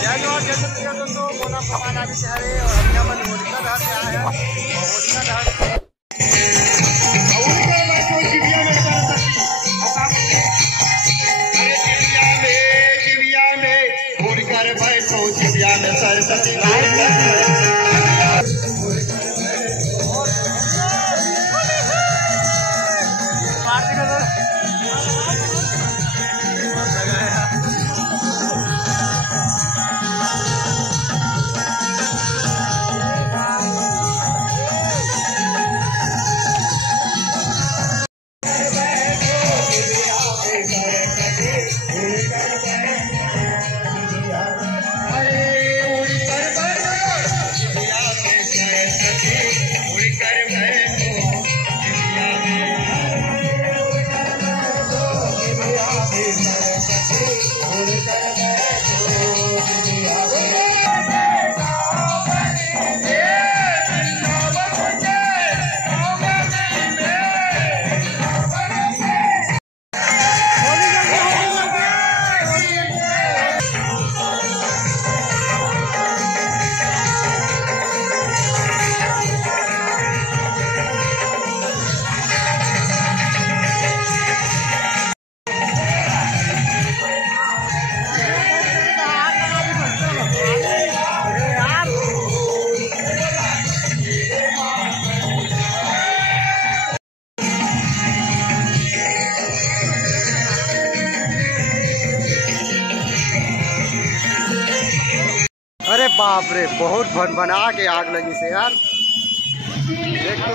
जय जवान जय किसान दोस्तों, मोना पकवान आदि से हरे और हम यहाँ पर होलिका दहन से आए हैं और होलिका दहन सरस्वती अरे बाप रे, बहुत भन बना के आग लगी से यार। देख तो